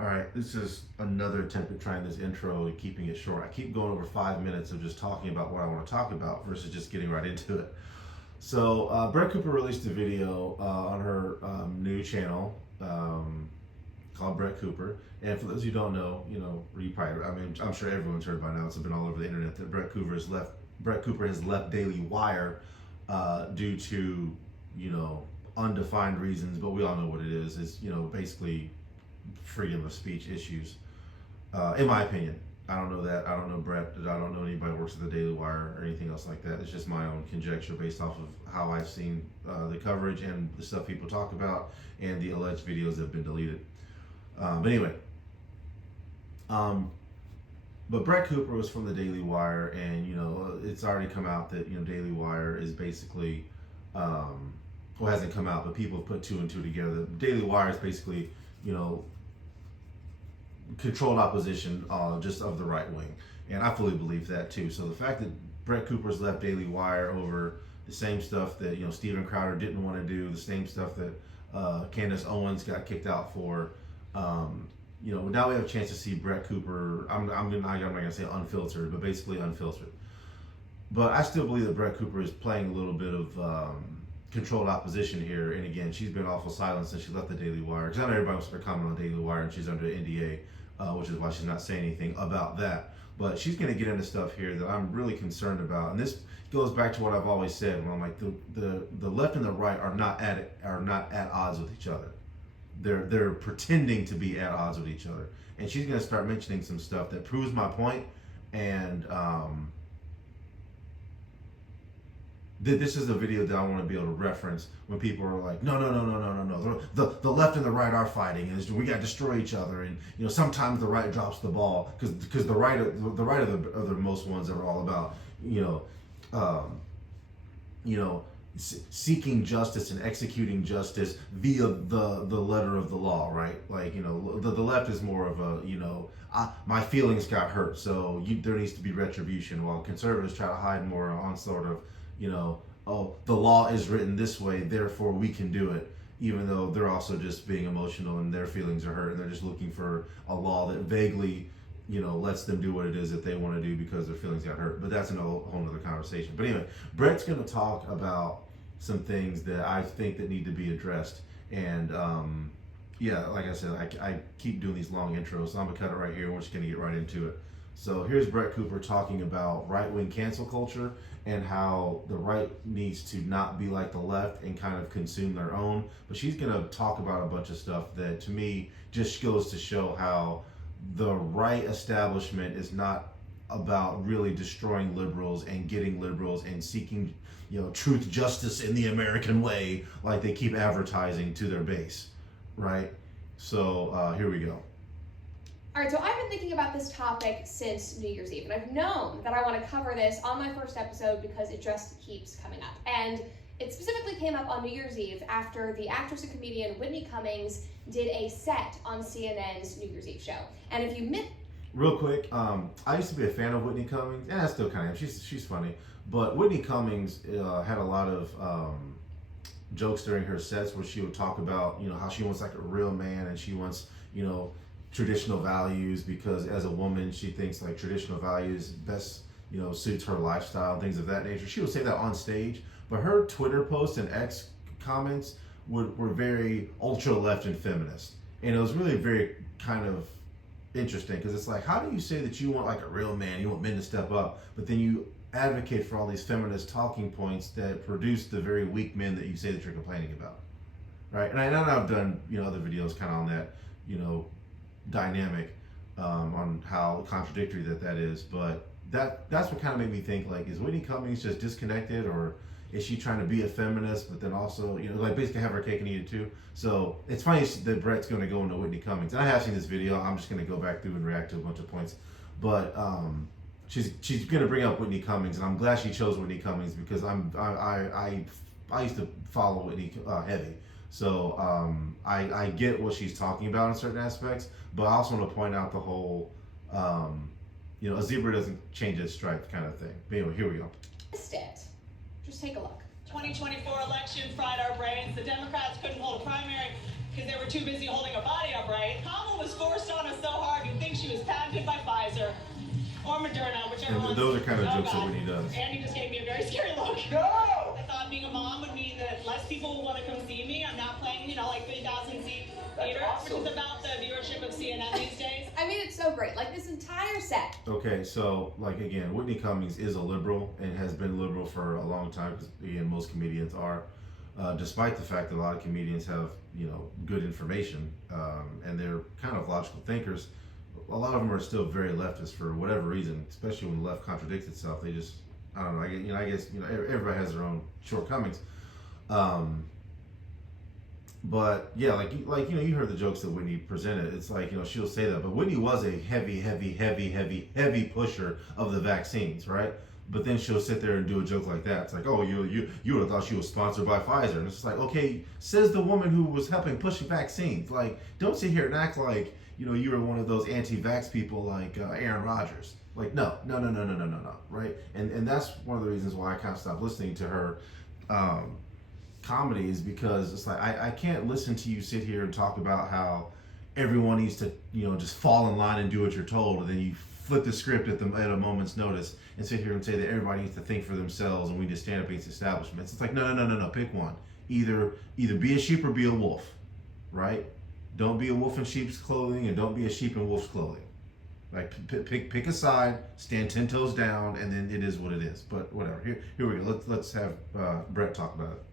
All right, this is another attempt at trying this intro and keeping it short. I keep going over 5 minutes of just talking about what I want to talk about versus just getting right into it. So, Brett Cooper released a video on her new channel called Brett Cooper. And for those who don't know, you probably, I mean, I'm sure everyone's heard by now. It's been all over the internet that Brett Cooper has left Daily Wire due to, undefined reasons, but we all know what it is. It's, basically freedom of speech issues, in my opinion. I don't know that. I don't know Brett. I don't know anybody who works at the Daily Wire or anything else like that. It's just my own conjecture based off of how I've seen the coverage and the stuff people talk about and the alleged videos that have been deleted. But anyway, but Brett Cooper was from the Daily Wire, and it's already come out that Daily Wire is basically, well, it hasn't come out, but people have put two and two together. Daily Wire is basically, controlled opposition, just of the right wing, and I fully believe that too. So the fact that Brett Cooper's left Daily Wire over the same stuff that Steven Crowder didn't want to do, the same stuff that Candace Owens got kicked out for. Now we have a chance to see Brett Cooper. I'm not gonna say unfiltered, but basically unfiltered. But I still believe that Brett Cooper is playing a little bit of controlled opposition here. And again, she's been awful silent since she left the Daily Wire. Because not everybody wants to comment on Daily Wire, and she's under NDA, which is why she's not saying anything about that. But she's going to get into stuff here that I'm really concerned about. And this goes back to what I've always said, when I'm like, the left and the right are not at odds with each other. They're pretending to be at odds with each other. And she's going to start mentioning some stuff that proves my point. And this is a video that I want to be able to reference when people are like, no. The left and the right are fighting, and we got to destroy each other. And sometimes the right drops the ball because the right are the most ones that are all about seeking justice and executing justice via the letter of the law, right? Like the left is more of a my feelings got hurt, so there needs to be retribution, while conservatives try to hide more on sort of oh, the law is written this way, therefore we can do it, even though they're also just being emotional and their feelings are hurt, and they're just looking for a law that vaguely, lets them do what it is that they want to do because their feelings got hurt. But that's a whole other conversation. But anyway, Brett's going to talk about some things that I think that need to be addressed. And yeah, like I said, I keep doing these long intros, so I'm going to cut it right here. We're just going to get right into it. So here's Brett Cooper talking about right-wing cancel culture and how the right needs to not be like the left and kind of consume their own. But she's going to talk about a bunch of stuff that, to me, just goes to show how the right establishment is not about really destroying liberals and getting liberals and seeking, truth, justice in the American way, like they keep advertising to their base, right? So here we go. All right, so I've been thinking about this topic since New Year's Eve, and I've known that I want to cover this on my first episode because it just keeps coming up. And it specifically came up on New Year's Eve after the actress and comedian Whitney Cummings did a set on CNN's New Year's Eve show. And if you missed... Real quick, I used to be a fan of Whitney Cummings, and I still kind of am. She's funny. But Whitney Cummings had a lot of jokes during her sets where she would talk about, how she wants like a real man, and she wants, traditional values, because as a woman she thinks like traditional values best suits her lifestyle and things of that nature. She would say that on stage, but her Twitter posts and X comments were very ultra left and feminist, and it was really very kind of interesting, because it's like, how do you say that you want like a real man, you want men to step up, but then you advocate for all these feminist talking points that produce the very weak men that you say that you're complaining about, right? And I know I've done other videos kind of on that dynamic, on how contradictory that is, but that's what kind of made me think, like, is Whitney Cummings just disconnected, or is she trying to be a feminist but then also like basically have her cake and eat it too? So it's funny that Brett's going to go into Whitney Cummings, and I have seen this video. I'm just going to go back through and react to a bunch of points, but she's going to bring up Whitney Cummings, and I'm glad she chose Whitney Cummings, because I used to follow Whitney heavy. So I get what she's talking about in certain aspects, but I also want to point out the whole, a zebra doesn't change its stripe kind of thing. But anyway, here we go. Missed it. Just take a look. 2024 election fried our brains. The Democrats couldn't hold a primary. because they were too busy holding a body upright. Kamala was forced on us so hard you'd think she was patented by Pfizer or Moderna, whichever And one. those are kind of jokes that Whitney does. Andy just gave me a very scary look. No! I thought being a mom would mean that less people would want to come see me. I'm not playing, like 3,000 seat theater, awesome. which is about the viewership of CNN these days. I mean, it's so great. Like, this entire set. Okay, so like again, Whitney Cummings is a liberal and has been liberal for a long time because again, most comedians are, despite the fact that a lot of comedians have good information and they're kind of logical thinkers. A lot of them are still very leftist for whatever reason, especially when the left contradicts itself. They just, I don't know. I guess everybody has their own shortcomings. But yeah, you heard the jokes that Whitney presented. It's like she'll say that, but Whitney was a heavy pusher of the vaccines, right? But then she'll sit there and do a joke like that. It's like, oh, you would have thought she was sponsored by Pfizer, and it's just like, okay, says the woman who was helping push vaccines. Like, don't sit here and act like you were one of those anti-vax people like Aaron Rodgers. Like, no, right? And that's one of the reasons why I kind of stopped listening to her comedy is because it's like I can't listen to you sit here and talk about how everyone needs to just fall in line and do what you're told, and then you flip the script at a moment's notice and sit here and say that everybody needs to think for themselves and we just stand up against establishments. It's like no, pick one. Either be a sheep or be a wolf, right? Don't be a wolf in sheep's clothing and don't be a sheep in wolf's clothing. Like pick a side, stand 10 toes down, and then it is what it is. But whatever. Here we go. Let's have Brett talk about it.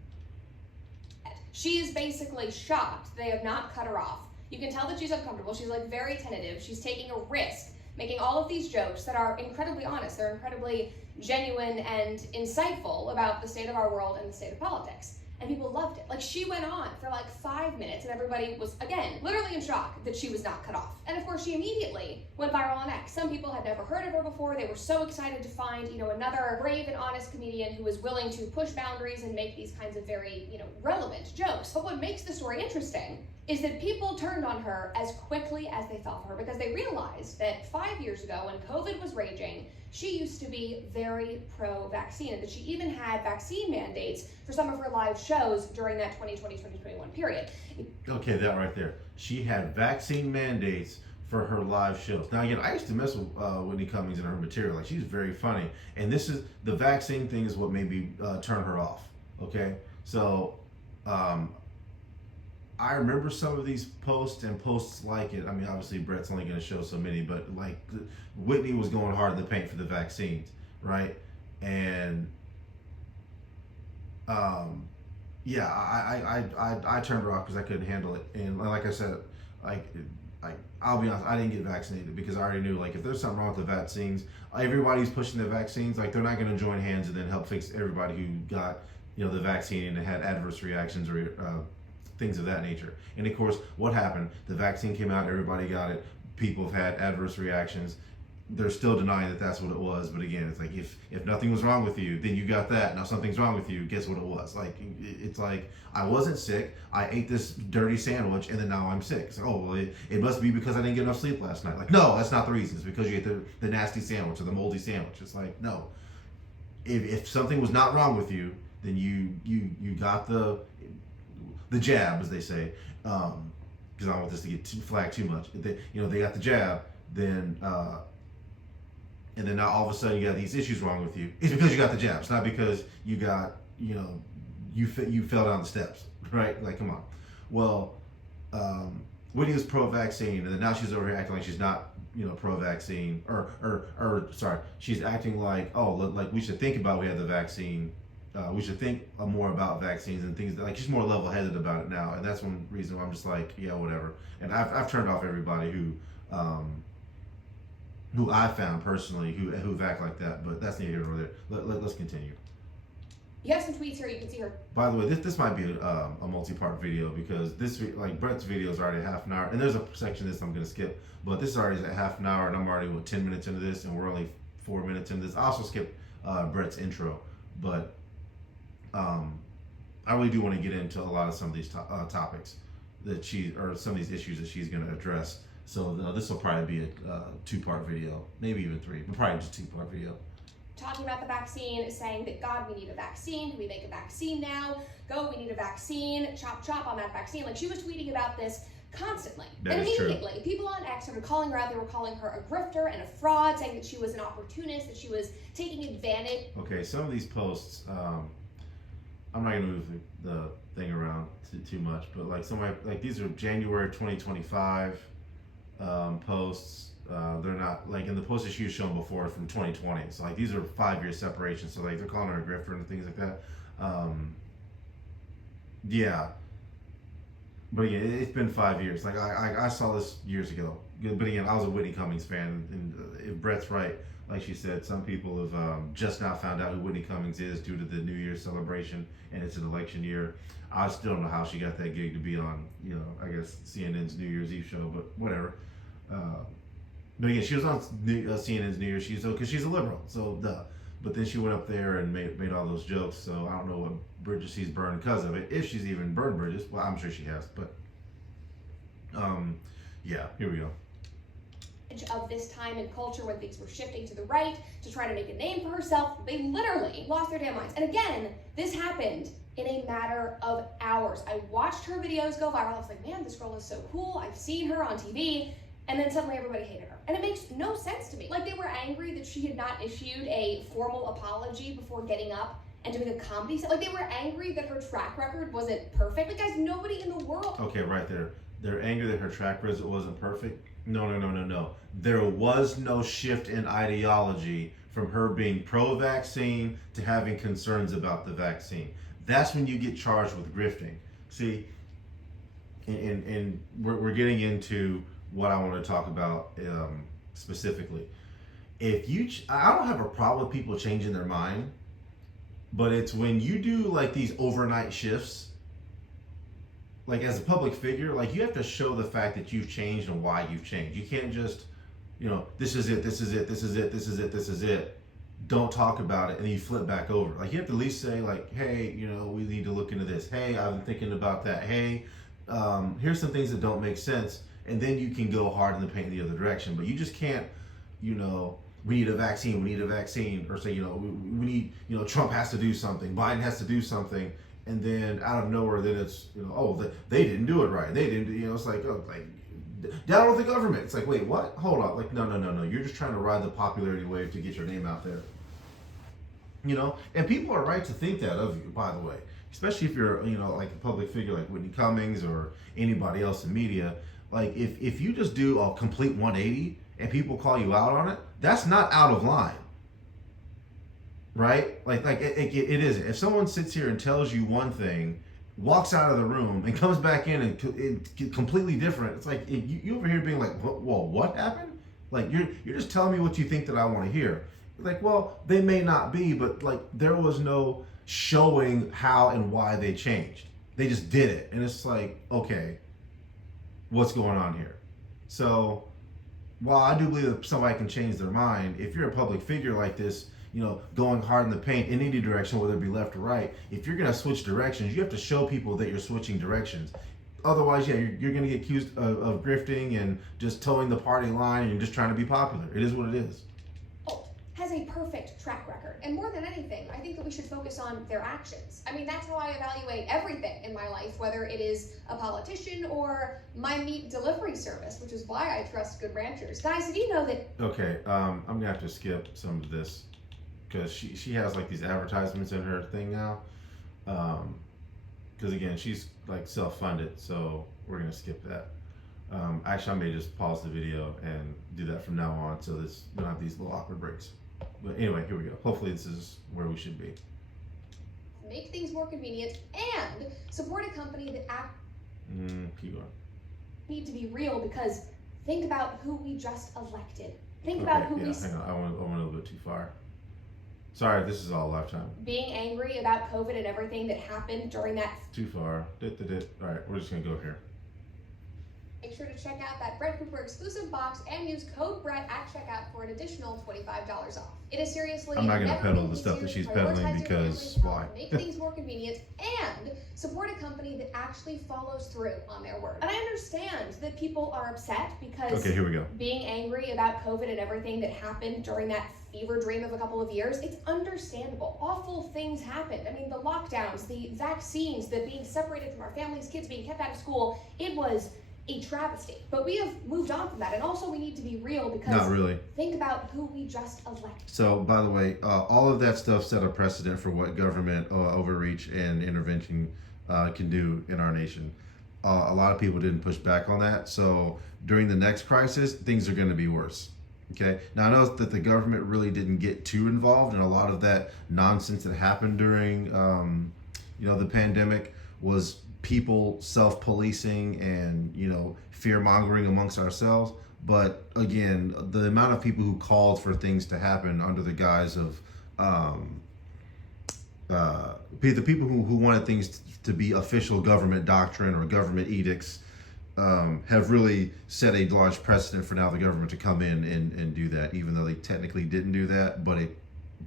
She is basically shocked they have not cut her off. You can tell that she's uncomfortable. She's like very tentative. She's taking a risk, making all of these jokes that are incredibly honest. They're incredibly genuine and insightful about the state of our world and the state of politics. And people loved it. Like, she went on for like 5 minutes and everybody was, again, literally in shock that she was not cut off. And of course, she immediately went viral on X. Some people had never heard of her before. They were so excited to find, another brave and honest comedian who was willing to push boundaries and make these kinds of very, relevant jokes. But what makes the story interesting is that people turned on her as quickly as they fell for her because they realized that 5 years ago when COVID was raging, she used to be very pro-vaccine and that she even had vaccine mandates for some of her live shows during that 2020-2021 period. Okay, that right there. She had vaccine mandates for her live shows. Now again, I used to mess with Whitney Cummings and her material. Like, she's very funny. And this is, the vaccine thing is what made me turn her off. Okay? So, I remember some of these posts and posts like it. I mean, obviously Brett's only going to show so many, but like Whitney was going hard in the paint for the vaccines, right? And yeah, I turned her off because I couldn't handle it. And like I said, I'll be honest, I didn't get vaccinated because I already knew, like, if there's something wrong with the vaccines, everybody's pushing the vaccines, like, they're not going to join hands and then help fix everybody who got the vaccine and had adverse reactions or things of that nature. And of course, what happened? The vaccine came out, everybody got it, people have had adverse reactions. They're still denying that that's what it was, but again, it's like, if nothing was wrong with you, then you got that. Now something's wrong with you, guess what it was? Like, it's like, I wasn't sick, I ate this dirty sandwich, and then now I'm sick. It's like, oh, well, it must be because I didn't get enough sleep last night. Like, no, that's not the reason. It's because you ate the nasty sandwich or the moldy sandwich. It's like, no. If something was not wrong with you, then you got the jab, as they say, because I don't want this to get flagged too much. They got the jab, then and then now all of a sudden you got these issues wrong with you. It's because you got the jab. It's not because you got you fell down the steps, right? Like, come on. Well, Whitney was pro-vaccine, and then now she's over here acting like she's not pro-vaccine, or sorry, she's acting like, oh, like we should think about we had the vaccine. We should think more about vaccines and things. Like, she's more level-headed about it now, and that's one reason why I'm just like, yeah, whatever. And I've turned off everybody who I found personally who've act like that. But that's neither here nor there. Let's continue. You have some tweets here. You can see her. By the way, this might be a multi-part video because Brett's video is already half an hour, and there's a section of this I'm gonna skip. But this is already at half an hour, and I'm already 10 minutes into this, and we're only 4 minutes into this. I also skipped Brett's intro, but. I really do want to get into a lot of some of these topics that some of these issues that she's going to address. So this will probably be a 2-part video, maybe even 3, but probably just 2-part video. talking about the vaccine, saying that, God, we need a vaccine. Can we make a vaccine now? Go, we need a vaccine. Chop, chop on that vaccine. Like, she was tweeting about this constantly. That and is true. immediately, people on X started calling her out. They were calling her a grifter and a fraud, saying that she was an opportunist, that she was taking advantage. Okay, some of these posts, I'm not gonna move the thing around too much, but like these are January 2025 posts. They're not like in the posts that she was shown before from 2020. So like these are 5-year separations. So like they're calling her a grifter and things like that. Yeah. But again, it's been 5 years. Like I saw this years ago. But again, I was a Whitney Cummings fan, and if Brett's right, like she said, some people have just now found out who Whitney Cummings is due to the New Year's celebration, and it's an election year. I still don't know how she got that gig to be on, I guess CNN's New Year's Eve show, but whatever. But again, she was on CNN's New Year's Eve show because she's a liberal, so duh. But then she went up there and made all those jokes, so I don't know what bridges she's burned because of it, if she's even burned bridges. Well, I'm sure she has, but yeah, here we go. Of this time in culture when things were shifting to the right to try to make a name for herself. They literally lost their damn minds. And again, this happened in a matter of hours. I watched her videos go viral. I was like, man, this girl is so cool. I've seen her on TV. And then suddenly everybody hated her. And it makes no sense to me. Like, they were angry that she had not issued a formal apology before getting up and doing a comedy set. Like, they were angry that her track record wasn't perfect. Like, guys, nobody in the world. Okay, right there. They're angry that her track record wasn't perfect. No. There was no shift in ideology from her being pro-vaccine to having concerns about the vaccine. That's when you get charged with grifting. See, and we're getting into what I want to talk about specifically. I don't have a problem with people changing their mind, but it's when you do like these overnight shifts. Like, as a public figure, like, you have to show the fact that you've changed and why you've changed. You can't just, this is it. Don't talk about it, and then you flip back over. Like, you have to at least say, like, hey, we need to look into this. Hey, I've been thinking about that. Hey, here's some things that don't make sense. And then you can go hard in the paint in the other direction. But you just can't, we need a vaccine, or say, we need, Trump has to do something, Biden has to do something. And then out of nowhere, then it's, they didn't do it right. They didn't, it's like, down with the government. It's like, wait, what? Hold on. Like, no. You're just trying to ride the popularity wave to get your name out there. And people are right to think that of you, by the way. Especially if you're, like a public figure like Whitney Cummings or anybody else in media. Like, if you just do a complete 180 and people call you out on it, that's not out of line. Right? Like it isn't. If someone sits here and tells you one thing, walks out of the room, and comes back in and completely different, it's like you over here being like, well, what happened? Like, you're just telling me what you think that I want to hear. Like, well, they may not be, but like, there was no showing how and why they changed. They just did it, and it's like, okay, what's going on here? So, while I do believe that somebody can change their mind, if you're a public figure like this, going hard in the paint in any direction, whether it be left or right, if you're going to switch directions, you have to show people that you're switching directions. Otherwise, yeah, you're going to get accused of grifting and just towing the party line, and you're just trying to be popular. It is what it is. Has a perfect track record. And more than anything, I think that we should focus on their actions. I mean, that's how I evaluate everything in my life, whether it is a politician or my meat delivery service, which is why I trust Good Ranchers. Guys, did you know that... Okay, I'm going to have to skip some of this, because she has like these advertisements in her thing now, because again, she's like self-funded, so we're gonna skip that. Actually, I may just pause the video and do that from now on, so we don't have these little awkward breaks. But anyway, here we go. Hopefully this is where we should be. Make things more convenient and support a company that keep going. need to be real, because think about who we just elected. Think about who we... Hang on, I went a little bit too far. Sorry, this is all lifetime. Being angry about COVID and everything that happened during that... Too far. All right, we're just going to go here. Make sure to check out that Brett Cooper exclusive box and use code BRETT at checkout for an additional $25 off. It is seriously... I'm not going to peddle the stuff that she's peddling, because why? Make things more convenient and support a company that actually follows through on their word. And I understand that people are upset because Okay, here we go. being angry about COVID and everything that happened during that fever dream of a couple of years, it's understandable. Awful things happened. I mean, the lockdowns, the vaccines, the being separated from our families, kids being kept out of school, it was a travesty. But we have moved on from that. And also we need to be real because Not really. think about who we just elected. So, by the way, all of that stuff set a precedent for what government overreach and intervention can do in our nation. A lot of people didn't push back on that. So, during the next crisis, things are going to be worse. Okay. Now, I know that the government really didn't get too involved in a lot of that nonsense that happened during, the pandemic was people self-policing and, fear-mongering amongst ourselves. But again, the amount of people who called for things to happen under the guise of the people who wanted things to be official government doctrine or government edicts have really set a large precedent for now the government to come in and do that, even though they technically didn't do that, but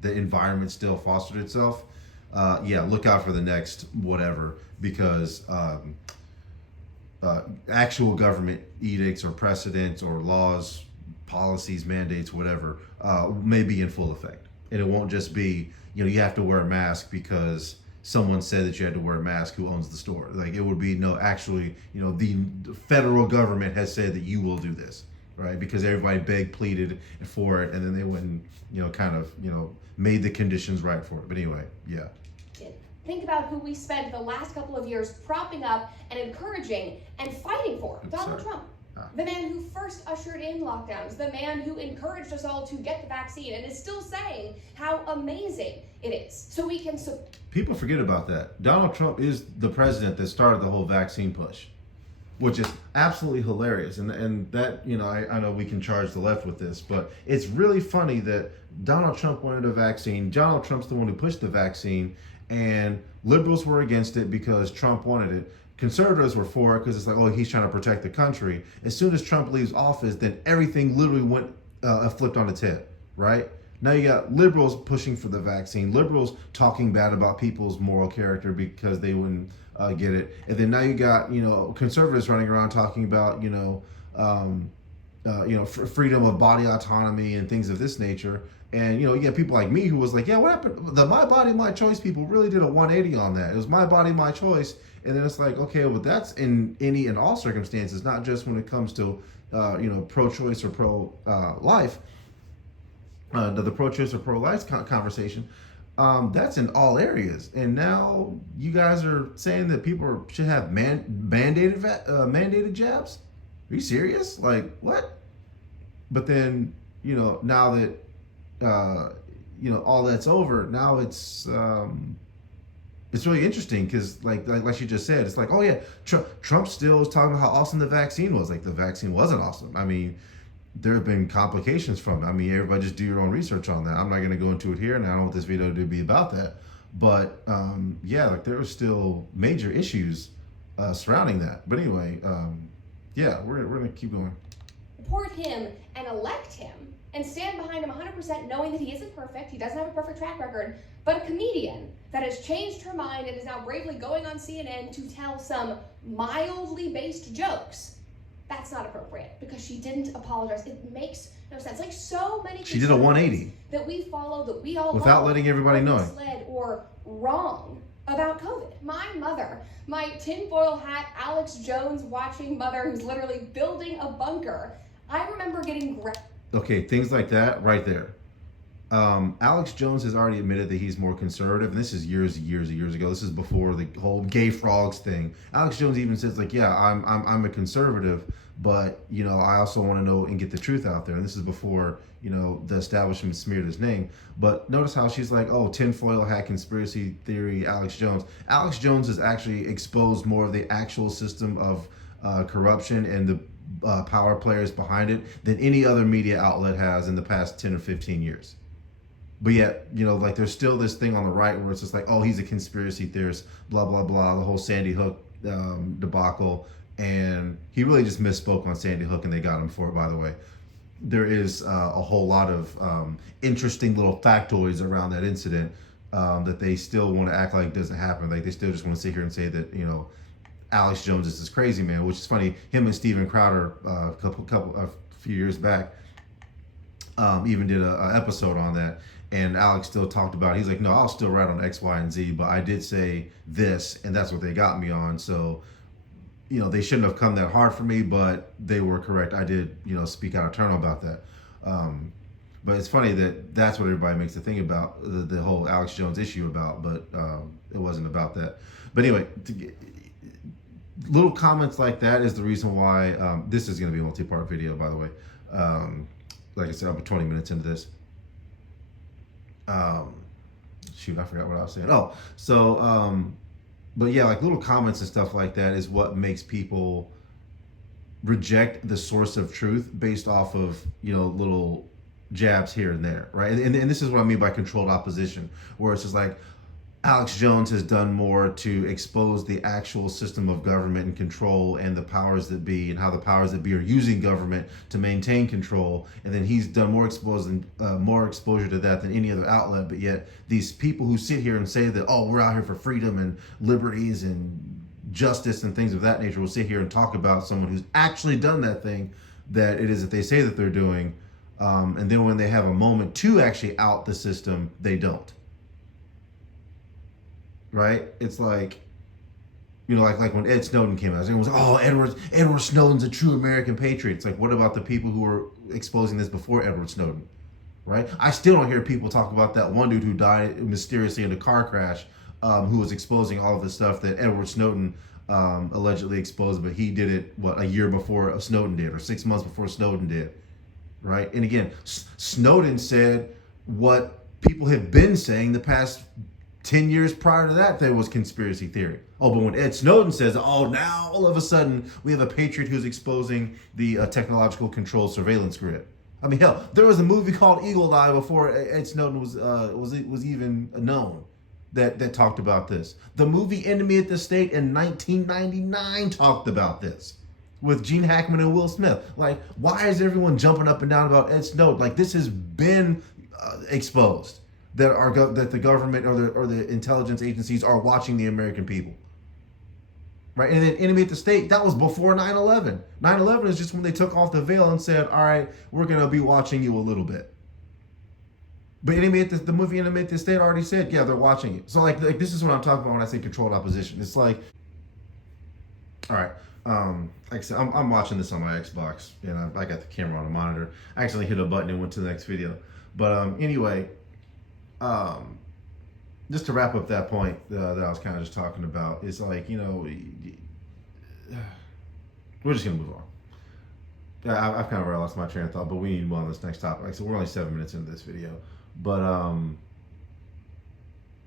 the environment still fostered itself. Look out for the next whatever, because actual government edicts or precedents or laws, policies, mandates, whatever, may be in full effect. And it won't just be, you have to wear a mask because someone said that you had to wear a mask who owns the store. Like, it would be, no, actually, the federal government has said that you will do this, right? Because everybody begged, pleaded for it, and then they went and, made the conditions right for it. But anyway, yeah. Think about who we spent the last couple of years propping up and encouraging and fighting for. Donald Trump. The man who first ushered in lockdowns, the man who encouraged us all to get the vaccine and is still saying how amazing it is. So we can... People forget about that. Donald Trump is the president that started the whole vaccine push, which is absolutely hilarious. And that, I know we can charge the left with this, but it's really funny that Donald Trump wanted a vaccine. Donald Trump's the one who pushed the vaccine, and liberals were against it because Trump wanted it. Conservatives were for it because it's like, oh, he's trying to protect the country. As soon as Trump leaves office, then everything literally went flipped on its head, right? Now you got liberals pushing for the vaccine, liberals talking bad about people's moral character because they wouldn't get it. And then now you got, conservatives running around talking about, freedom of body autonomy and things of this nature. And, you get people like me who was like, yeah, what happened? The my body, my choice people really did a 180 on that. It was my body, my choice. And then it's like, okay, well, that's in any and all circumstances, not just when it comes to, pro-choice or pro-life. The pro-choice or pro-life conversation. That's in all areas. And now you guys are saying that people should have mandated jabs? Are you serious? Like, what? But then, now that, all that's over, now it's really interesting because, like she just said, it's like, oh yeah, Trump still is talking about how awesome the vaccine was. Like, the vaccine wasn't awesome. I mean, there have been complications from it. I mean, everybody just do your own research on that. I'm not going to go into it here, and I don't want this video to be about that. But there were still major issues surrounding that. But anyway, we're going to keep going. Support him and elect him and stand behind him 100%, knowing that he isn't perfect, he doesn't have a perfect track record, but a comedian that has changed her mind and is now bravely going on CNN to tell some mildly based jokes. That's not appropriate because she didn't apologize. It makes no sense. Like, so many she did a 180 that we follow, that we all without letting everybody know, misled or wrong about COVID. My mother, my tinfoil hat, Alex Jones watching mother who's literally building a bunker. I remember getting okay, things like that right there. Alex Jones has already admitted that he's more conservative, and this is years ago. This is before the whole gay frogs thing. Alex Jones even says, like, yeah, I'm a conservative, but I also want to know and get the truth out there. And this is before the establishment smeared his name. But notice how she's like, oh, tinfoil hat conspiracy theory, Alex Jones. Alex Jones has actually exposed more of the actual system of corruption and the power players behind it than any other media outlet has in the past 10 or 15 years. But yet, there's still this thing on the right where it's just like, oh, he's a conspiracy theorist, blah, blah, blah, the whole Sandy Hook debacle. And he really just misspoke on Sandy Hook, and they got him for it, by the way. There is a whole lot of interesting little factoids around that incident that they still want to act like doesn't happen. Like, they still just want to sit here and say that, Alex Jones is this crazy man, which is funny. Him and Steven Crowder a few years back even did a episode on that, and Alex still talked about it. He's like, no, I'll still write on X, Y, and Z, but I did say this, and that's what they got me on. So, they shouldn't have come that hard for me, but they were correct. I did, speak out of turn about that. But it's funny that that's what everybody makes the thing about the whole Alex Jones issue about, but it wasn't about that. But anyway, little comments like that is the reason why this is going to be a multi-part video, by the way. Like I said, I'm 20 minutes into this. Shoot, I forgot what I was saying. Oh, so, but yeah, like little comments and stuff like that is what makes people reject the source of truth based off of, little jabs here and there, right? And this is what I mean by controlled opposition, where it's just like, Alex Jones has done more to expose the actual system of government and control and the powers that be, and how the powers that be are using government to maintain control. And then he's done more exposure to that than any other outlet. But yet these people who sit here and say that, oh, we're out here for freedom and liberties and justice and things of that nature, will sit here and talk about someone who's actually done that thing that it is that they say that they're doing. And then when they have a moment to actually out the system, they don't. Right? It's like, like when Ed Snowden came out, everyone was like, oh, Edward Snowden's a true American patriot. It's like, what about the people who were exposing this before Edward Snowden? Right? I still don't hear people talk about that one dude who died mysteriously in a car crash, who was exposing all of the stuff that Edward Snowden allegedly exposed, but he did it, a year before Snowden did, or 6 months before Snowden did. Right? And again, Snowden said what people have been saying the past 10 years prior to that, there was conspiracy theory. Oh, but when Ed Snowden says, oh, now all of a sudden we have a patriot who's exposing the technological control surveillance grid. I mean, hell, there was a movie called Eagle Eye before Ed Snowden was even known that talked about this. The movie Enemy at the State in 1999 talked about this with Gene Hackman and Will Smith. Like, why is everyone jumping up and down about Ed Snowden? Like, this has been exposed. That the government or the intelligence agencies are watching the American people, right? And then Enemy at the State, that was before 9/11. 9/11 is just when they took off the veil and said, all right, we're going to be watching you a little bit. But the movie Enemy at the State already said, yeah, they're watching it. So like this is what I'm talking about when I say controlled opposition. It's like, all right, like I said, I'm watching this on my Xbox, and I got the camera on a monitor. I accidentally hit a button and went to the next video. But anyway, just to wrap up that point that I was kind of just talking about, is like, we're just gonna move on. I've kind of lost my train of thought, but we need to move on to this next topic. Like, so we're only 7 minutes into this video, but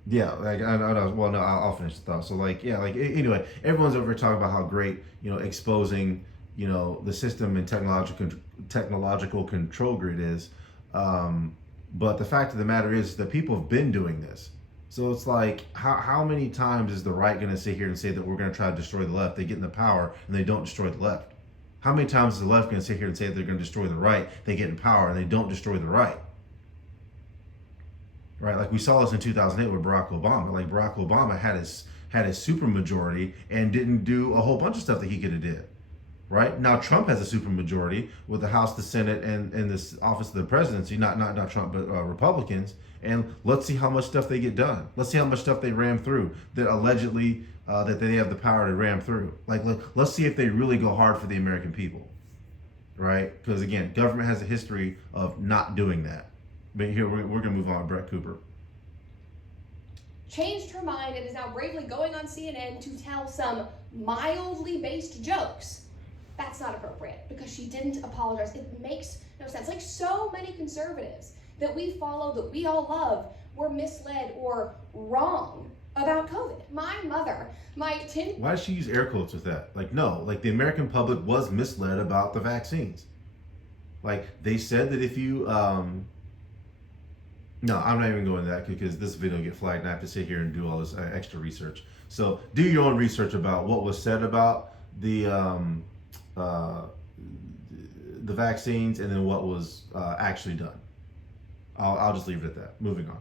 yeah, like I'll finish the thought. So like, yeah, like anyway, everyone's over here talking about how great, exposing, the system and technological control grid is. But the fact of the matter is that people have been doing this. So it's like, how many times is the right going to sit here and say that we're going to try to destroy the left? They get in the power and they don't destroy the left. How many times is the left going to sit here and say that they're going to destroy the right? They get in power and they don't destroy the right. Right? Like we saw this in 2008 with Barack Obama. Like Barack Obama had his supermajority and didn't do a whole bunch of stuff that he could have did. Right? Now Trump has a supermajority with the House, the Senate, and this office of the presidency. Not Trump, but Republicans. And let's see how much stuff they get done. Let's see how much stuff they ram through that allegedly that they have the power to ram through. Like, let's see if they really go hard for the American people. Right? Because again, government has a history of not doing that. But here we're going to move on. Brett Cooper changed her mind and is now bravely going on CNN to tell some mildly based jokes. That's not appropriate because she didn't apologize. It makes no sense. Like so many conservatives that we follow, that we all love, were misled or wrong about COVID. My mother, Why does she use air quotes with that? Like, no, like the American public was misled about the vaccines. Like they said that if you, no, I'm not even going to that because this video will get flagged and I have to sit here and do all this extra research. So do your own research about what was said about the vaccines and then what was actually done. I'll just leave it at that. Moving on.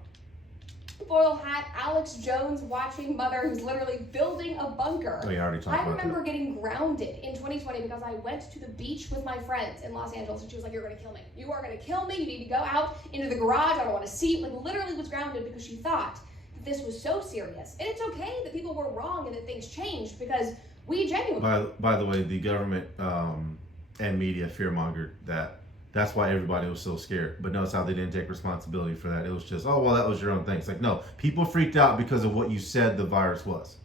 tinfoil hat, Alex Jones watching mother who's literally building a bunker. Oh, you already talked I about remember that. getting grounded in 2020 because I went to the beach with my friends in Los Angeles and she was like, "You're gonna kill me. You are gonna kill me. You need to go out into the garage. I don't want to see you." Like literally was grounded because she thought that this was so serious. And it's okay that people were wrong and that things changed because we genuinely. By the way, the government and media fearmongered that. That's why everybody was so scared. But notice how they didn't take responsibility for that. It was just, oh, well, that was your own thing. It's like, no, people freaked out because of what you said the virus was.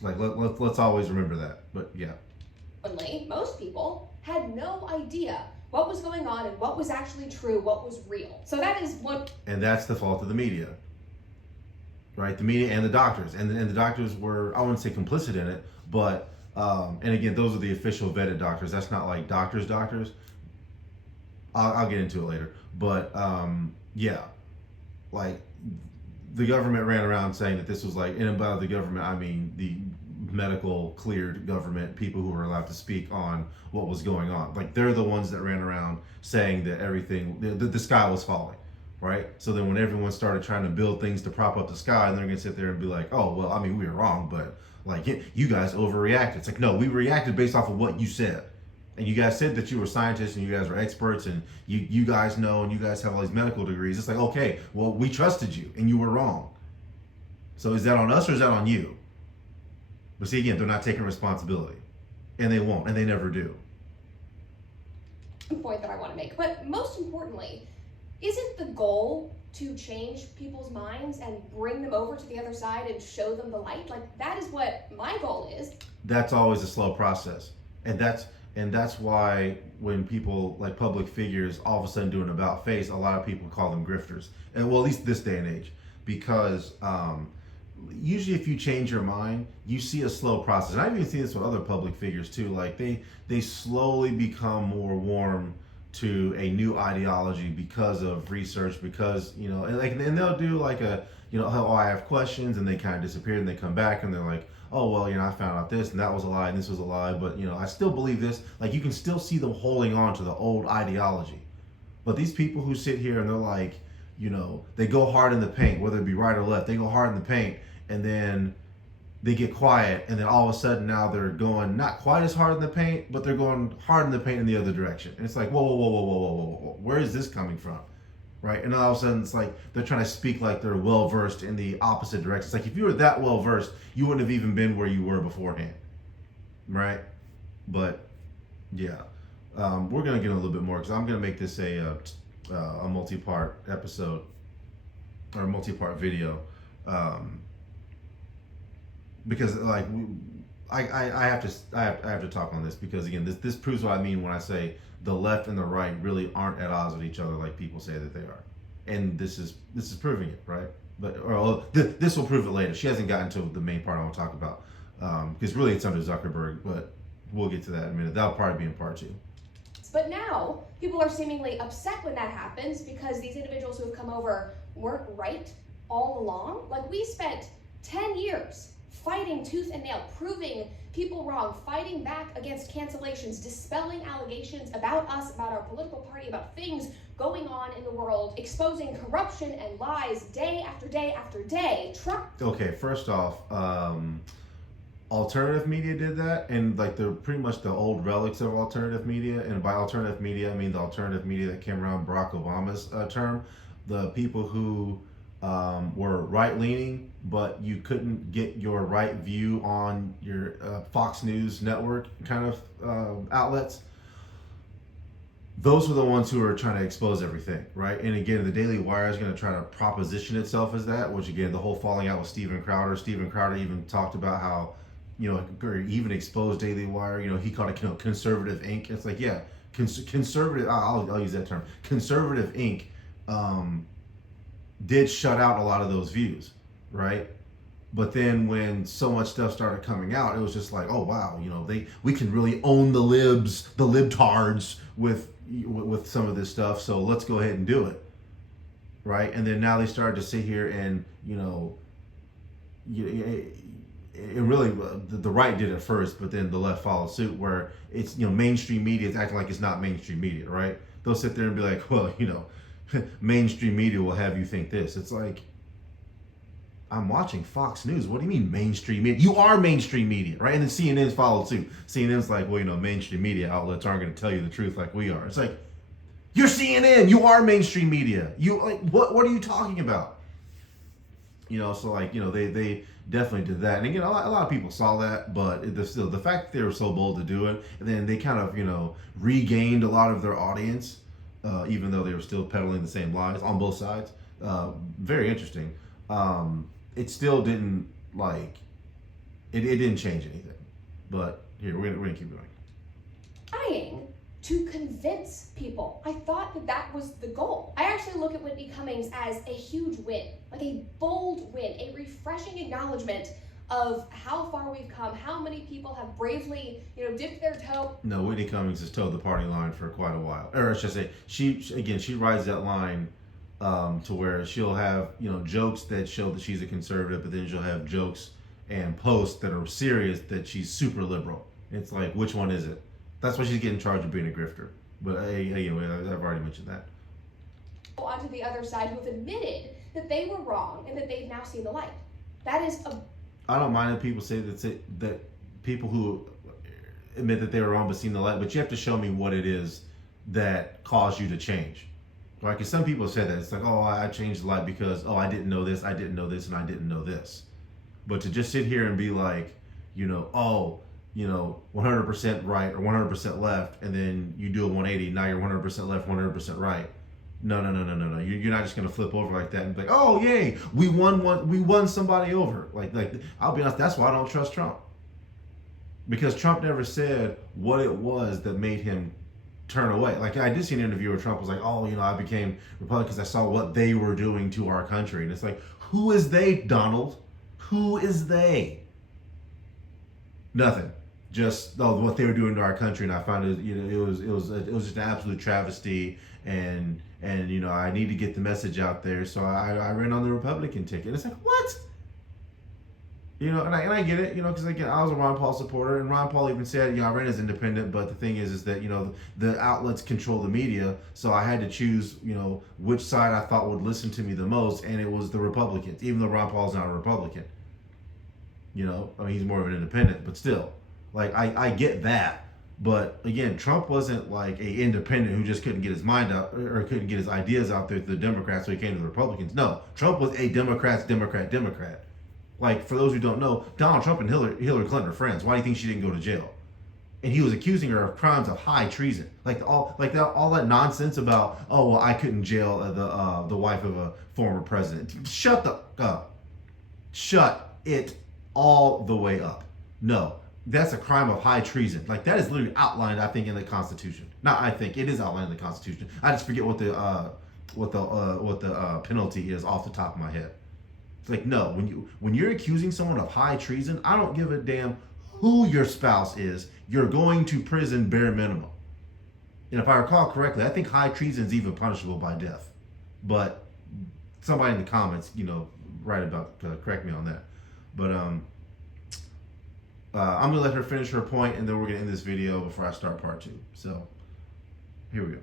Like, let's always remember that. But yeah. Most people had no idea what was going on and what was actually true, what was real. So that is what. And that's the fault of the media. Right? The media and the doctors. And the doctors were, I wouldn't say complicit in it, but, and again, those are the official vetted doctors. That's not like doctors. I'll get into it later. But yeah, like the government ran around saying that this was like, and by the government, I mean the medical cleared government, people who were allowed to speak on what was going on. Like they're the ones that ran around saying that everything, the sky was falling, right? So then when everyone started trying to build things to prop up the sky, and they're going to sit there and be like, oh, well, I mean, we were wrong, but like you guys overreacted. It's like, no, we reacted based off of what you said. And you guys said that you were scientists and you guys were experts and you guys know and you guys have all these medical degrees. It's like, okay, well, we trusted you and you were wrong. So is that on us or is that on you? But see, again, they're not taking responsibility. And they won't, and they never do. Point that I want to make. But most importantly, isn't the goal to change people's minds and bring them over to the other side and show them the light? Like, that is what my goal is. That's always a slow process. And that's why when people like public figures all of a sudden do an about face, a lot of people call them grifters. And well, at least this day and age, because usually if you change your mind, you see a slow process. And I've even seen this with other public figures too. Like they slowly become more warm to a new ideology because of research, because and they'll do like oh, I have questions, and they kind of disappear and they come back and they're like, oh, well, I found out this and that was a lie and this was a lie, but I still believe this. Like you can still see them holding on to the old ideology. But these people who sit here and they're like, they go hard in the paint, whether it be right or left, they go hard in the paint and then they get quiet, and then all of a sudden now they're going not quite as hard in the paint, but they're going hard in the paint in the other direction. And it's like, whoa, where is this coming from? Right? And all of a sudden it's like they're trying to speak like they're well versed in the opposite direction. It's like if you were that well versed, you wouldn't have even been where you were beforehand. Right? But yeah, we're gonna get a little bit more because I'm gonna make this a multi-part episode or a multi-part video. Because like I have to talk on this, because again this proves what I mean when I say the left and the right really aren't at odds with each other like people say that they are, and this is proving it, right? But this will prove it later. She hasn't gotten to the main part I want to talk about, because really it's under Zuckerberg, but we'll get to that in a minute. That'll probably be in part 2. But now people are seemingly upset when that happens because these individuals who have come over weren't right all along. Like we spent 10 years fighting tooth and nail, proving people wrong, fighting back against cancellations, dispelling allegations about us, about our political party, about things going on in the world, exposing corruption and lies day after day after day. Okay, first off, alternative media did that, and like they're pretty much the old relics of alternative media. And by alternative media, I mean the alternative media that came around Barack Obama's term. The people who were right-leaning, but you couldn't get your right view on your Fox News network kind of outlets. Those were the ones who were trying to expose everything, right? And again, the Daily Wire is going to try to proposition itself as that, which again, the whole falling out with Steven Crowder. Steven Crowder even talked about how, or even exposed Daily Wire. He called it conservative ink. It's like, yeah, conservative. I'll use that term. Conservative ink did shut out a lot of those views, right? But then when so much stuff started coming out, it was just like, oh wow, we can really own the libtards with some of this stuff. So let's go ahead and do it, right? And then now they started to sit here and it really the right did it first, but then the left followed suit, where it's mainstream media is acting like it's not mainstream media, right? They'll sit there and be like, well, mainstream media will have you think this. It's like, I'm watching Fox News. What do you mean mainstream media? You are mainstream media, right? And then CNN's followed too. CNN's like, well, mainstream media outlets aren't going to tell you the truth like we are. It's like, you're CNN. You are mainstream media. You like what are you talking about? So like, they definitely did that. And again, a lot of people saw that, but still the fact that they were so bold to do it, and then they kind of, regained a lot of their audience, even though they were still peddling the same lies on both sides. Very interesting. It still didn't it didn't change anything. But here, we're gonna keep going. Trying to convince people. I thought that was the goal. I actually look at Whitney Cummings as a huge win, like a bold win, a refreshing acknowledgement of how far we've come, how many people have bravely, dipped their toe. No, Whitney Cummings has towed the party line for quite a while. Or I should say, she rides that line to where she'll have, jokes that show that she's a conservative, but then she'll have jokes and posts that are serious that she's super liberal. It's like, which one is it? That's why she's getting charged of being a grifter. But anyway, I've already mentioned that. Onto the other side who have admitted that they were wrong and that they've now seen the light. That is a... I don't mind if people say that people who admit that they were wrong but seen the light, but you have to show me what it is that caused you to change. Right? Because some people say that. It's like, oh, I changed the light because, I didn't know this, and I didn't know this. But to just sit here and be like, 100% right or 100% left, and then you do a 180, now you're 100% left, 100% right. No. You're not just gonna flip over like that and be like, oh yay, we won somebody over. Like I'll be honest, that's why I don't trust Trump. Because Trump never said what it was that made him turn away. Like I did see an interview where Trump was like, I became Republican because I saw what they were doing to our country. And it's like, who is they, Donald? Who is they? Nothing. Just what they were doing to our country, and I found it was just an absolute travesty, and I need to get the message out there, so I ran on the Republican ticket. It's like, what? And I get it, because again, I was a Ron Paul supporter, and Ron Paul even said, I ran as independent, but the thing is that the outlets control the media, so I had to choose which side I thought would listen to me the most, and it was the Republicans, even though Ron Paul's not a Republican. He's more of an independent, but still. Like, I get that, but again, Trump wasn't like a independent who just couldn't get his mind out or couldn't get his ideas out there to the Democrats, so he came to the Republicans. No, Trump was a Democrat. Like, for those who don't know, Donald Trump and Hillary Clinton are friends. Why do you think she didn't go to jail? And he was accusing her of crimes of high treason, all that nonsense about, I couldn't jail the wife of a former president. Shut it all the way up. No. That's a crime of high treason. Like, that is literally outlined, I think, in the Constitution. Not I think, it is outlined in the Constitution. I just forget what the penalty is off the top of my head. It's like, no, when you're accusing someone of high treason, I don't give a damn who your spouse is. You're going to prison bare minimum. And if I recall correctly, I think high treason is even punishable by death. But somebody in the comments, correct me on that. But I'm gonna let her finish her point, and then we're gonna end this video before I start part 2. So, here we go.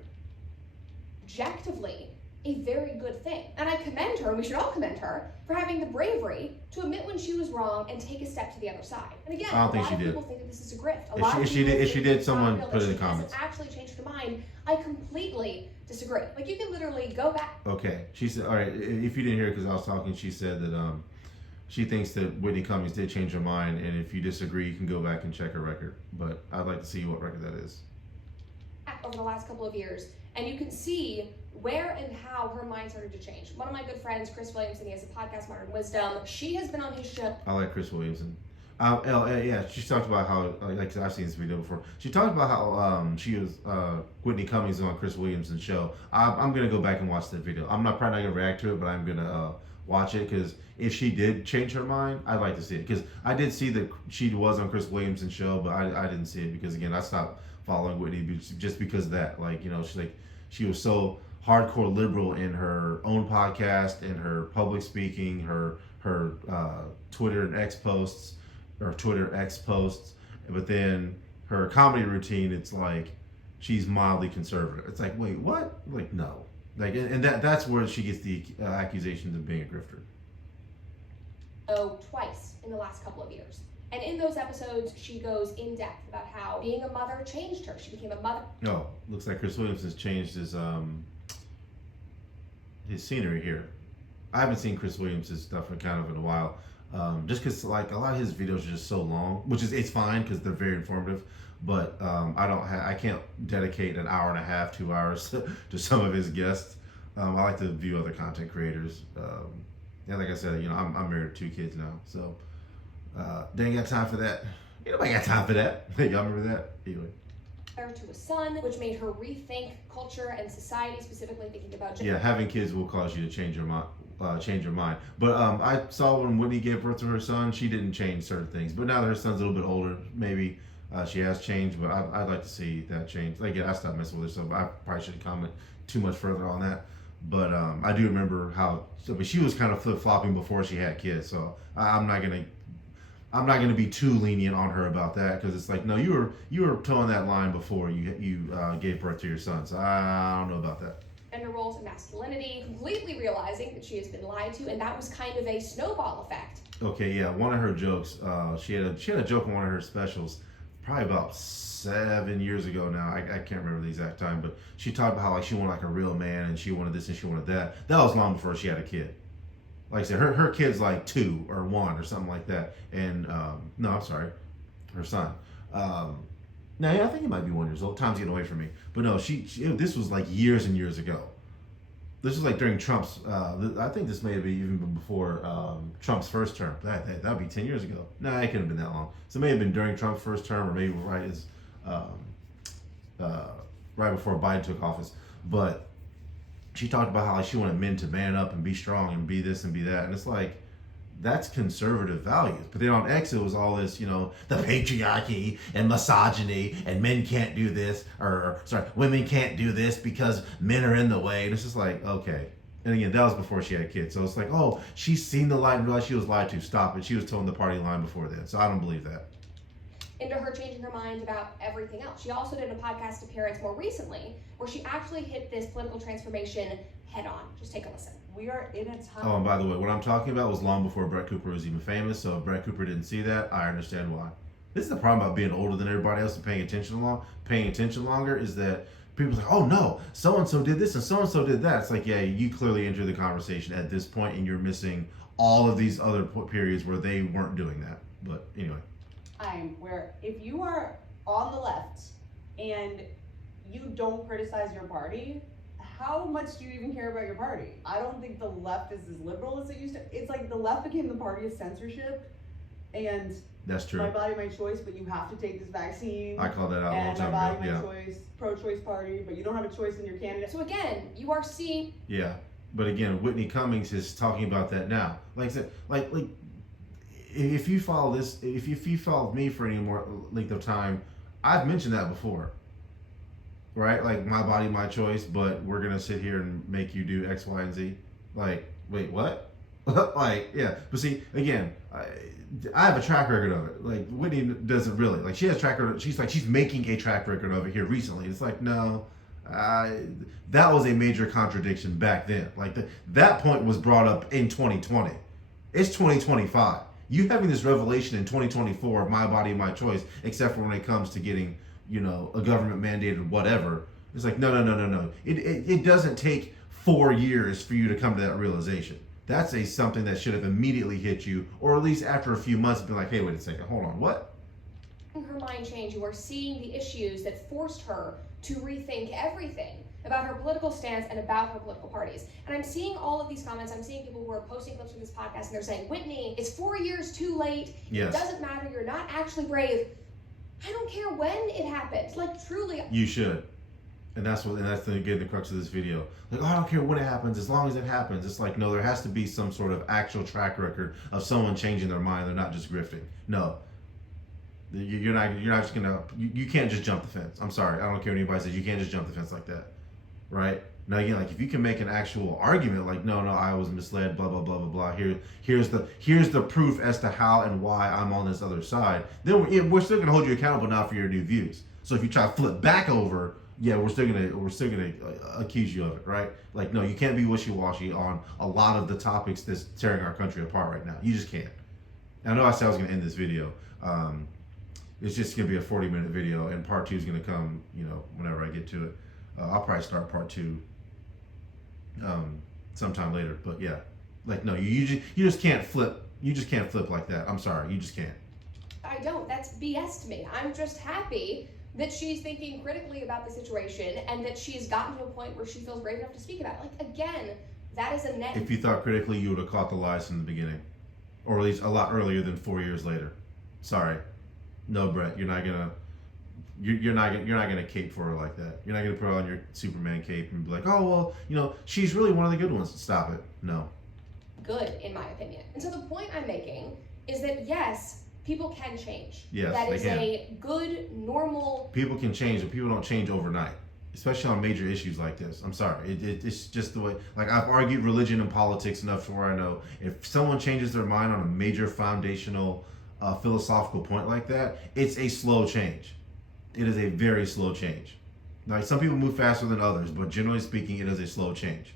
Objectively, a very good thing. And I commend her, and we should all commend her, for having the bravery to admit when she was wrong and take a step to the other side. And again, I don't think a lot she of did. people think that this is a grift. If she did, someone put it in the comments. She hasn't actually changed her mind. I completely disagree. Like, you can literally go back. Okay, she said, all right, if you didn't hear it because I was talking, she said that she thinks that Whitney Cummings did change her mind, and if you disagree, you can go back and check her record. But I'd like to see what record that is. Over the last couple of years, and you can see where and how her mind started to change. One of my good friends, Chris Williamson, he has a podcast, Modern Wisdom. She has been on his show. I like Chris Williamson. Yeah, she talked about how, I've seen this video before. She talked about how Whitney Cummings on Chris Williamson's show. I'm going to go back and watch that video. I'm probably not going to react to it, but I'm going to watch it, because if she did change her mind, I'd like to see it. Because I did see that she was on Chris Williamson's show, but I didn't see it because, again, I stopped following Whitney just because of that. She was so hardcore liberal in her own podcast, in her public speaking, her Twitter and X posts, but then her comedy routine, it's like she's mildly conservative. It's like, wait, what? Like, no. And that's where she gets the accusations of being a grifter. twice in the last couple of years. And in those episodes, she goes in depth about how being a mother changed her. She became a mother. Oh, looks like Chris Williams has changed his scenery here. I haven't seen Chris Williams' stuff in a while. Just because like a lot of his videos are just so long, which is it's fine because they're very informative. But I can't dedicate an hour and a half, 2 hours to some of his guests. I like to view other content creators. And like I said, I'm married to 2 kids now, so they ain't got time for that. Ain't nobody got time for that. Y'all remember that? Anyway. To a son, which made her rethink culture and society, specifically thinking about Yeah, having kids will cause you to change your mind. But I saw when Whitney gave birth to her son, she didn't change certain things. But now that her son's a little bit older, maybe she has changed. But I'd like to see that change. Like, I stopped messing with her, so I probably shouldn't comment too much further on that. But I do remember how she was kind of flip-flopping before she had kids. So I'm not gonna be too lenient on her about that, because it's like, no, you were towing that line before you gave birth to your son. So I don't know about that. Gender roles and masculinity, completely realizing that she has been lied to, and that was kind of a snowball effect. Okay, yeah, one of her jokes, she had a joke in one of her specials, probably about 7 years ago now. I can't remember the exact time, but she talked about how like she wanted like a real man, and she wanted this and she wanted that. That was long before she had a kid. Like I said, her kid's like 2 or 1 or something like that. And no, I'm sorry, her son. Now, yeah, I think he might be 1 year old. Time's getting away from me. But no, this was like years and years ago. This was like during Trump's. I think this may have even been before Trump's first term. That'd be 10 years ago. No, it couldn't have been that long. So it may have been during Trump's first term, or maybe right before Biden took office. But she talked about how like, she wanted men to man up and be strong and be this and be that. And it's like, that's conservative values. But then on X, it was all this, the patriarchy and misogyny, and men can't do this, or women can't do this because men are in the way. And it's just like, okay. And again, that was before she had kids. So it's like, oh, she's seen the light and realized she was lied to. Stop it. She was told the party line before then. So I don't believe that. Into her changing her mind about everything else. She also did a podcast appearance more recently where she actually hit this political transformation head on. Just take a listen. We are in a time. Oh, and by the way, what I'm talking about was long before Brett Cooper was even famous. So if Brett Cooper didn't see that, I understand why. This is the problem about being older than everybody else and paying attention longer, is that people's like, oh no, so-and-so did this and so-and-so did that. It's like, yeah, you clearly entered the conversation at this point and you're missing all of these other periods where they weren't doing that. But anyway. Time where if you are on the left and you don't criticize your party, how much do you even care about your party? I don't think the left is as liberal as it used to. It's like the left became the party of censorship, and that's true. My body, my choice, but you have to take this vaccine. I call that out all the time. And my body, my choice, pro-choice party, but you don't have a choice in your candidate. So again, you are seeing. Yeah, but again, Whitney Cummings is talking about that now. Like I said, like if you follow this, if you followed me for any more length of time, I've mentioned that before. Right? Like, my body, my choice, but we're going to sit here and make you do X, Y, and Z. Like, wait, what? Like, yeah. But see, again, I have a track record of it. Like, Whitney doesn't really. Like, she has a track record. She's making a track record of it here recently. It's like, no, that was a major contradiction back then. Like, that point was brought up in 2020. It's 2025. You having this revelation in 2024 of my body, my choice, except for when it comes to getting, a government mandated whatever. It's like, no. It doesn't take 4 years for you to come to that realization. That's something that should have immediately hit you, or at least after a few months, be like, hey, wait a second, hold on, what? Her mind change. You are seeing the issues that forced her to rethink everything about her political stance and about her political parties. And I'm seeing all of these comments. I'm seeing people who are posting clips from this podcast and they're saying, Whitney, it's 4 years too late. Yes. It doesn't matter. You're not actually brave. I don't care when it happens. Like, truly. You should. And that's the crux of this video. Like, oh, I don't care when it happens, as long as it happens. It's like, no, there has to be some sort of actual track record of someone changing their mind. They're not just grifting. No. You're not just gonna, you can't just jump the fence. I'm sorry. I don't care what anybody says. You can't just jump the fence like that. Right? Now, again, like, if you can make an actual argument, like, no, I was misled, blah, blah, blah, blah, blah. Here's the proof as to how and why I'm on this other side. Then we're still gonna hold you accountable now for your new views. So if you try to flip back over, yeah, we're still gonna accuse you of it, right? Like, no, you can't be wishy-washy on a lot of the topics that's tearing our country apart right now. You just can't. And I know I said I was gonna end this video. It's just gonna be a 40-minute video, and part 2 is gonna come, whenever I get to it. I'll probably start part 2 sometime later. But yeah, like, no, you just can't flip. You just can't flip like that. I'm sorry, you just can't. I don't. That's BS to me. I'm just happy that she's thinking critically about the situation and that she's gotten to a point where she feels brave enough to speak about it. Like, again, that is a net. If you thought critically, you would have caught the lies from the beginning, or at least a lot earlier than 4 years later. Sorry, no, Brett, you're not gonna cape for her like that. You're not gonna put on your Superman cape and be like, oh well, she's really one of the good ones. Stop it. No. Good, in my opinion. And so the point I'm making is that yes, people can change. Yes, that they is can. a good, normal. People can change, but people don't change overnight, especially on major issues like this. I'm sorry, it's just the way. Like, I've argued religion and politics enough to where I know if someone changes their mind on a major foundational philosophical point like that, it's a slow change. It is a very slow change. Like, some people move faster than others, but generally speaking, it is a slow change.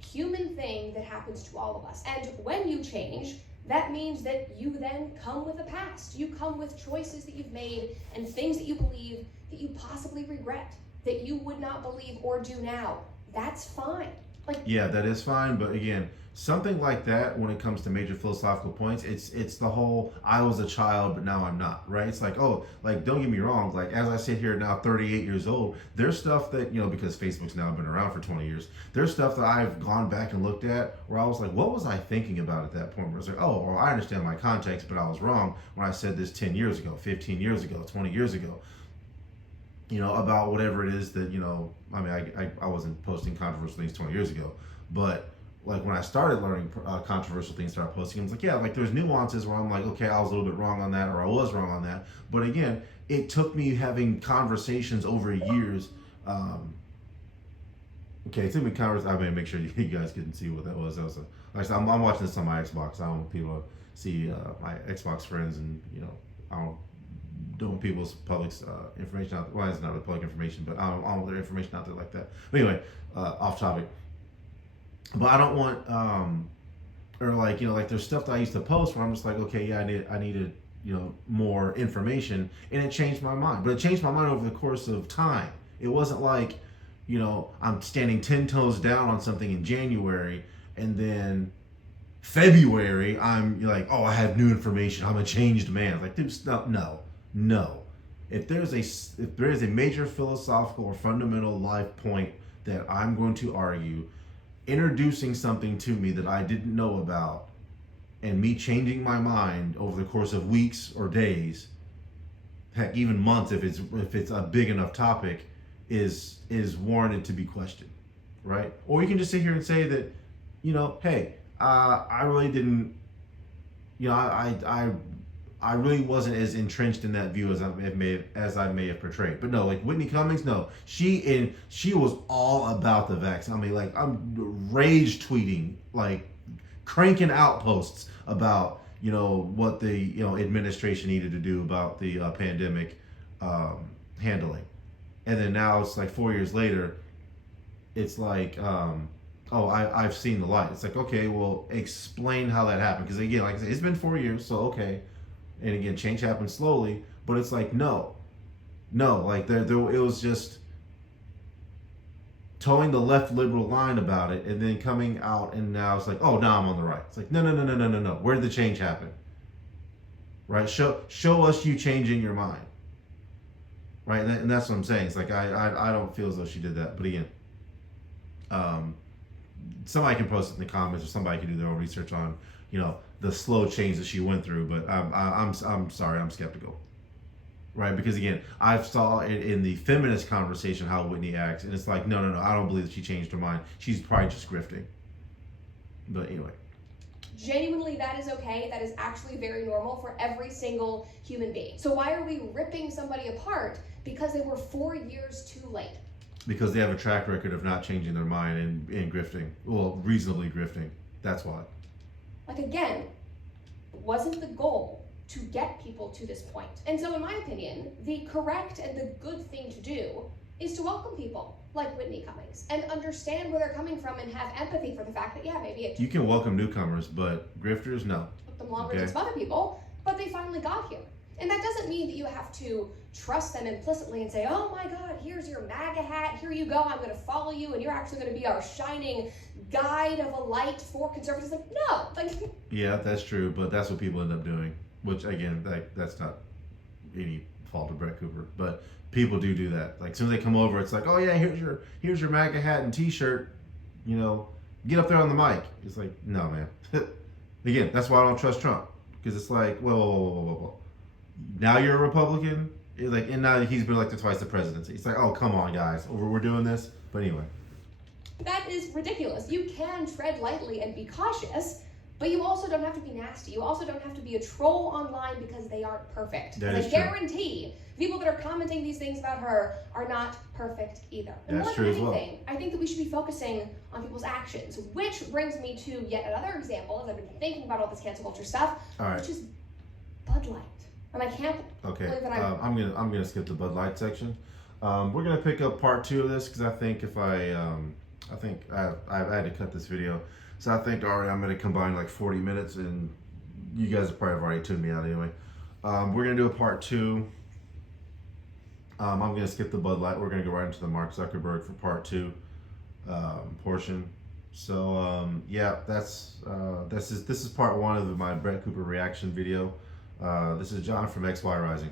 Human thing that happens to all of us. And when you change, that means that you then come with a past. You come with choices that you've made and things that you believe that you possibly regret, that you would not believe or do now. That's fine. Like, yeah, that is fine, but again, something like that when it comes to major philosophical points, it's the whole I was a child but now I'm not, right? It's like, oh, like, don't get me wrong, like, as I sit here now 38 years old, there's stuff that, because Facebook's now been around for 20 years, there's stuff that I've gone back and looked at where I was like, what was I thinking about at that point? Where it's like, oh, well, I understand my context, but I was wrong when I said this 10 years ago, 15 years ago, 20 years ago. About whatever it is that, I wasn't posting controversial things 20 years ago, but like when I started learning controversial things, started posting, I was like, yeah, like there's nuances where I'm like, okay, I was a little bit wrong on that, or I was wrong on that. But again, it took me having conversations over years. It took me conversations. I may make sure you guys can see what that was. I'm watching this on my Xbox. I don't want people to see my Xbox friends, and I don't want people's public information out there. Well, it's not really public information, but I don't want their information out there like that. But anyway, off topic. But I don't want, like there's stuff that I used to post where I'm just like, okay, yeah, I needed, more information, and it changed my mind. But it changed my mind over the course of time. It wasn't like, I'm standing 10 toes down on something in January, and then February I'm like, oh, I have new information. I'm a changed man. Like, dude, no. If there is a major philosophical or fundamental life point that I'm going to argue, introducing something to me that I didn't know about, and me changing my mind over the course of weeks or days, heck, even months, if it's a big enough topic, is warranted to be questioned, right? Or you can just sit here and say that, hey, I really didn't, I really wasn't as entrenched in that view as I may have portrayed. But no, like Whitney Cummings, no, she was all about the vaccine. I mean, like, I'm rage tweeting, like cranking out posts about what the administration needed to do about the pandemic handling, and then now it's like 4 years later, it's like I've seen the light. It's like, okay, well, explain how that happened, because again, like I said, it's been 4 years, so okay. And again, change happens slowly, but it's like, no, like there it was just towing the left liberal line about it, and then coming out, and now it's like, oh, now I'm on the right. It's like, no. Where did the change happen? Right? Show us you changing your mind. Right? And that's what I'm saying. It's like, I don't feel as though she did that. But again, somebody can post it in the comments, or somebody can do their own research on, the slow change that she went through. But I'm sorry, I'm skeptical, right? Because again, I've saw it in the feminist conversation how Whitney acts, and it's like, no, I don't believe that she changed her mind. She's probably just grifting. But anyway, genuinely, that is okay. That is actually very normal for every single human being. So why are we ripping somebody apart because they were 4 years too late? Because they have a track record of not changing their mind and grifting. Well, reasonably grifting. That's why. Like, again, wasn't the goal to get people to this point. And so in my opinion, the correct and the good thing to do is to welcome people like Whitney Cummings and understand where they're coming from and have empathy for the fact that, yeah, maybe it You can welcome newcomers, but grifters, no. took them longer than some other people, but they finally got here. And that doesn't mean that you have to trust them implicitly and say, oh my God, here's your MAGA hat, here you go, I'm gonna follow you, and you're actually gonna be our shining guide of a light for conservatives. Like, no, like. Yeah, that's true, but that's what people end up doing, which again, that's not any fault of Brett Cooper, but people do that. Like, as soon as they come over, it's like, oh yeah, here's your MAGA hat and t-shirt, you know, get up there on the mic. It's like, no, man. Again, that's why I don't trust Trump, because it's like, whoa. Now you're a Republican? And now he's been elected twice to presidency. It's like, oh, come on, guys. We're doing this? But anyway. That is ridiculous. You can tread lightly and be cautious, but you also don't have to be nasty. You also don't have to be a troll online because they aren't perfect. That I is true. guarantee people that are commenting these things about her are not perfect either. And That's more true than as well. anything, I think that we should be focusing on people's actions, which brings me to yet another example, as I've been thinking about all this cancel culture stuff, All right. which is Bud Light. And I can't Okay. believe that I'm gonna skip the Bud Light section. We're gonna pick up part 2 of this because I think if I had to cut this video, so I think already I'm gonna combine like 40 minutes, and you guys probably have already tuned me out anyway. We're gonna do a part 2. I'm gonna skip the Bud Light. We're gonna go right into the Mark Zuckerberg for part 2 portion. So yeah, this is part 1 of my Brett Cooper reaction video. This is John from XY Rising.